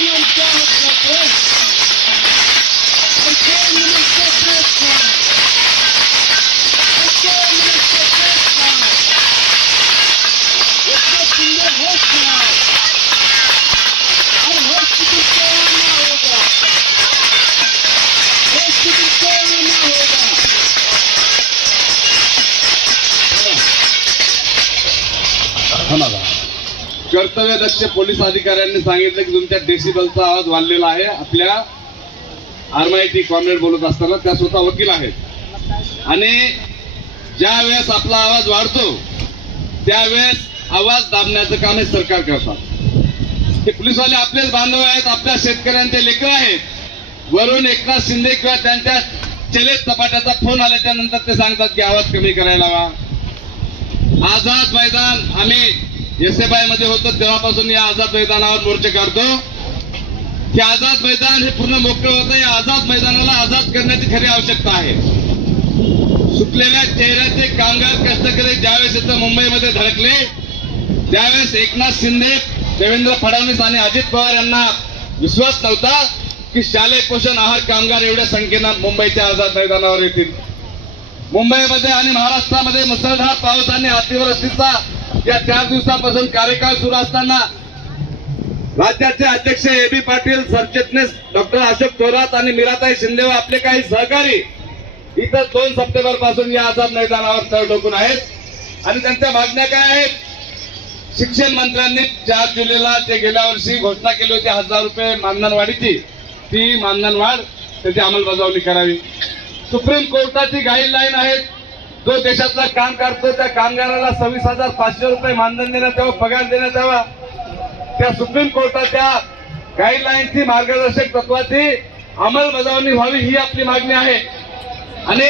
Não quer outra? कर्तव्यदक्ष police अधिकाऱ्यांनी सांगितलं की तुमच्या डेसिबलचा आवाज वाढलेला आहे. आपल्या आरमायटी कॉम्रेड बोलत असताना त्या स्वतः वकील आहेत. आणि ज्या वेळेस आपला आवाज वाढतो त्यावेळेस आवाज दाबण्याचं काम हे सरकार करतात. ते पोलीसवाले आपलेच बांधव आहेत आपल्या शेतकऱ्यांचे लेकर आहेत. वरून एकनाथ शिंदे किंवा त्यांच्या चलेत चपाट्याचा फोन आल्याच्यानंतर ते सांगतात की आवाज कमी करायला हवा आझाद मैदान आम्ही एस एफ आयमध्ये होतो तेव्हापासून या आझाद मैदानावर मोर्चे काढतो. की आझाद मैदान हे पूर्ण मोकळं होतं. या आझाद मैदानाला आझाद करण्याची खरी आवश्यकता आहे. सुटलेल्या चेहऱ्याचे कामगार कष्टकरी ज्यावेळेस इथं मुंबईमध्ये धडकले त्यावेळेस एकनाथ शिंदे देवेंद्र फडणवीस आणि अजित पवार यांना विश्वास नव्हता की शालेय पोषण आहार कामगार एवढ्या संख्येनं मुंबईच्या आझाद मैदानावर येतील. मुंबईमध्ये आणि महाराष्ट्रामध्ये मुसळधार पाऊस आणि अतिवृष्टीचा या चार दिवसापासून कार्यकाळ सुरू असताना राज्याचे अध्यक्ष ए बी पाटील सरचिटणीस डॉक्टर अशोक थोरात आणि मीराताई शिंदे व आपले काही सहकारी इथं दोन सप्टेंबरपासून या आझाद मैदानावर तळ ठोकून आहेत. आणि त्यांच्या मागण्या काय आहेत? शिक्षण मंत्र्यांनी चार जुलैला ते गेल्या वर्षी घोषणा केली होती हजार रुपये मानधन वाढीची ती मानधन वाढ त्याची अंमलबजावणी करावी. सुप्रीम कोर्टाची गाईडलाईन आहेत. जो देशातला काम करतो त्या कामगाराला सव्वीस हजार पाचशे रुपये मानधन देण्यात यावं पगार देण्यात यावा. त्या सुप्रीम कोर्टाच्या गाईडलाईनची मार्गदर्शक तत्वाची अंमलबजावणी व्हावी ही आपली मागणी आहे. आणि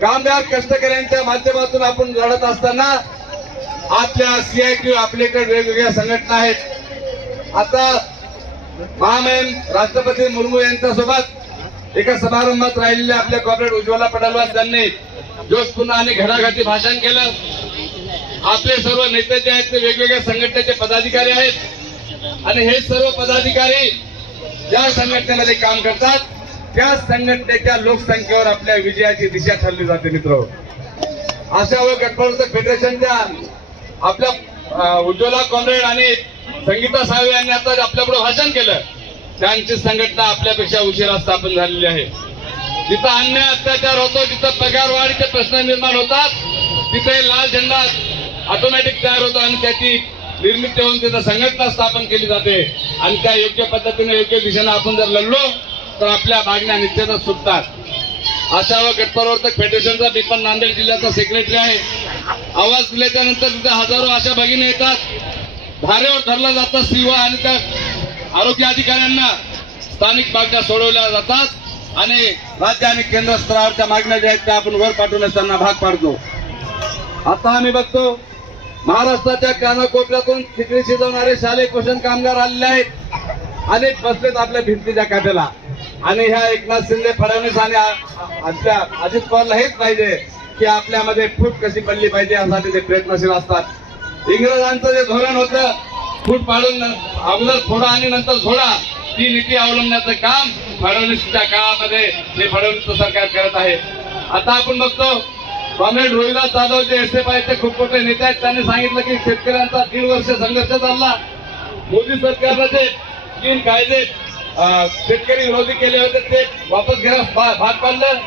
कामगार कष्टकऱ्यांच्या माध्यमातून आपण लढत असताना आपल्या सीआयटी आपल्याकडे वेगवेगळ्या संघटना आहेत. आता महामहिम राष्ट्रपती मुर्मू यांच्या सोबत एका समारंभात राहिलेल्या आपल्या कॉम्रेड उज्ज्वला पडलवार यांनी जोशपूर्ण आणि घडाघाटी भाषण केलं. आपले सर्व नेते जे आहेत ते वेगवेगळ्या संघटनेचे पदाधिकारी आहेत. आणि हे सर्व पदाधिकारी ज्या संघटनेमध्ये काम करतात त्या संघटनेच्या लोकसंख्येवर आपल्या विजयाची दिशा ठरली जाते मित्र. अशा वेळ गटप्रवर्तक फेडरेशनच्या आपल्या उज्ज्वला कॉम्रेड आणि संगीता सावे यांनी आता आपल्यापुढे भाषण केलं त्यांची संघटना आपल्यापेक्षा उशिरा स्थापन झालेली आहे. जिथं अन्याय अत्याचार होतो जिथं पगारवाढीचे प्रश्न निर्माण होतात तिथे लाल झेंडा ऑटोमॅटिक तयार होतो आणि त्याची निर्मिती होऊन तिथं संघटना स्थापन केली जाते. आणि त्या योग्य पद्धतीने योग्य दिशेने आपण जर लढलो तर आपल्या मागण्या निश्चितच सुटतात. आशा व गटप्रवर्तक फेडरेशनचा मी पण नांदेड जिल्ह्याचा सेक्रेटरी आहे. आवाज दिल्याच्या नंतर तिथे हजारो अशा भगिनी येतात. धारेवर धरला जातात सीवा आणि त्या आरोग्य अधिकाऱ्यांना स्थानिक मागण्या सोडवल्या जातात. आणि राज्य आणि केंद्र स्तरावरच्या मागण्या ज्या आहेत त्या आपण वर पाठवण्यास त्यांना भाग पाडतो. आता आम्ही बघतो महाराष्ट्राच्या कानाकोपऱ्यातून खिचडी शिजवणारे शालेय पोषण कामगार आलेले आहेत. अनेक बसलेत आपल्या भिंतीच्या काठ्याला. आणि ह्या एकनाथ शिंदे फडणवीस आणि आपल्या अजित पवारला हेच पाहिजे की आपल्यामध्ये फूट कशी पडली पाहिजे यासाठी ते प्रयत्नशील असतात. इंग्रजांचं जे धोरण होतं फूट पाडून अगोदर फोडा आणि नंतर झोडा ती नीती अवलंबण्याचं काम फडणवीसच्या काळामध्ये हे फडणवीसचं सरकार करत आहे. आता आपण बघतो कॉम्रेड रोहिदास जाधव जे एस एफ आयचे खूप मोठे नेते आहेत. त्यांनी सांगितलं की शेतकऱ्यांचा दीड वर्ष संघर्ष चालला. मोदी सरकारनं जे तीन कायदे शेतकरी विरोधी केले होते. ते वापस घेण्यास भाग पाडलं.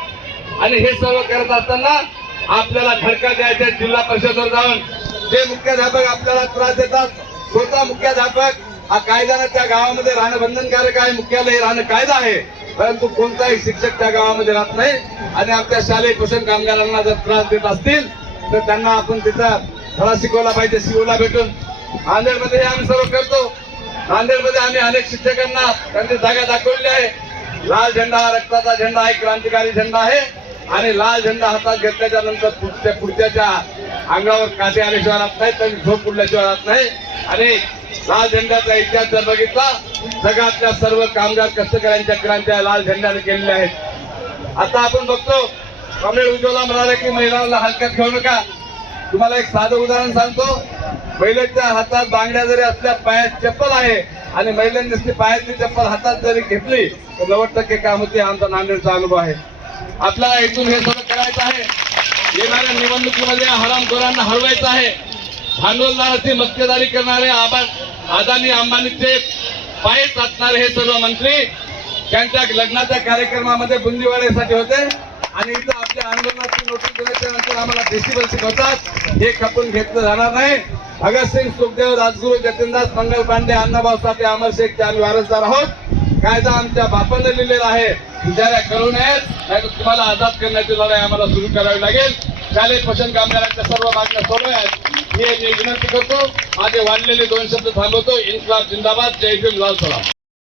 आणि हे सर्व करत असताना आपल्याला धडका द्यायचा जिल्हा परिषदवर जाऊन. जे मुख्याध्यापक आपल्याला त्रास देतात स्वतः मुख्याध्यापक हा कायद्यानं त्या गावामध्ये राहणं बंधनकारक आहे मुख्यालय राहणं कायदा आहे. परंतु कोणताही शिक्षक त्या गावामध्ये राहत नाही. आणि आपल्या शालेय पोषण कामगारांना जर त्रास देत असतील तर त्यांना आपण तिथं धडा शिकवला पाहिजे शिवला भेटून. नांदेडमध्ये हे आम्ही सर्व करतो. नांदेडमध्ये आम्ही अनेक शिक्षकांना त्यांची जागा दाखवलेली आहे. लाल झेंडा हा रक्ताचा झेंडा आहे क्रांतिकारी झेंडा आहे. आणि लाल झेंडा हातात घेतल्याच्या नंतर पुढच्या पुढच्याच्या अंगावर काटे आल्याशिवाय राहत नाही तर झोप उडल्याशिवाय राहत नाही. आणि लाल झेंड्याचा इतिहास जर बघितला जगातल्या सर्व कामगार कष्टकऱ्यांच्या क्रांत्या लाल झेंड्याने केलेल्या आहेत. आता आपण बघतो कॉम्रेड उज्ज्वला म्हणाले की महिलांना हलक्यात घेऊ नका. तुम्हाला एक साधं उदाहरण सांगतो. महिलेच्या हातात बांगड्या जरी असल्या पायात चप्पल आहे आणि महिलांनी नुसती पायातली चप्पल हातात जरी घेतली तर नव्वद टक्के काम होते आमचा नांदेडचा अनुभव आहे. आपल्याला इथून हे सगळं करायचं आहे. येणाऱ्या निवडणुकीमध्ये हरामखोरांना हरवायचं आहे. भांडवलदाराची मक्तेदारी करणारे आबा अदानी अंबानीचे पाय चाचणारे हे सर्व मंत्री त्यांच्या लग्नाच्या कार्यक्रमामध्ये बुंदीवाड्यासाठी होते. आणि इथं आपल्या आंदोलनाची नोटीस दिल्याच्या नंतर आम्हाला डेसिबल शिकवतात. हे खपून घेतलं जाणार नाही. भगतसिंग सुखदेव राजगुरू जतीनदास मंगल पांडे अण्णाभाऊ साठे अमर शेख आम्ही वारसदार आहोत. कायदा आमच्या बापाने लिहिलेला आहे. विचारा करू नयेत. नाही तुम्हाला आजाद करण्याची लढाई आम्हाला सुरू करावी लागेल. शालेय पोषण कामगारांच्या सर्व मागण्या सोडवूयात. मी एक विनंती करतो माझे वाढलेले दोन शब्द थांबवतो. इन्कलाब जिंदाबाद. जय भीम लाल सलाम.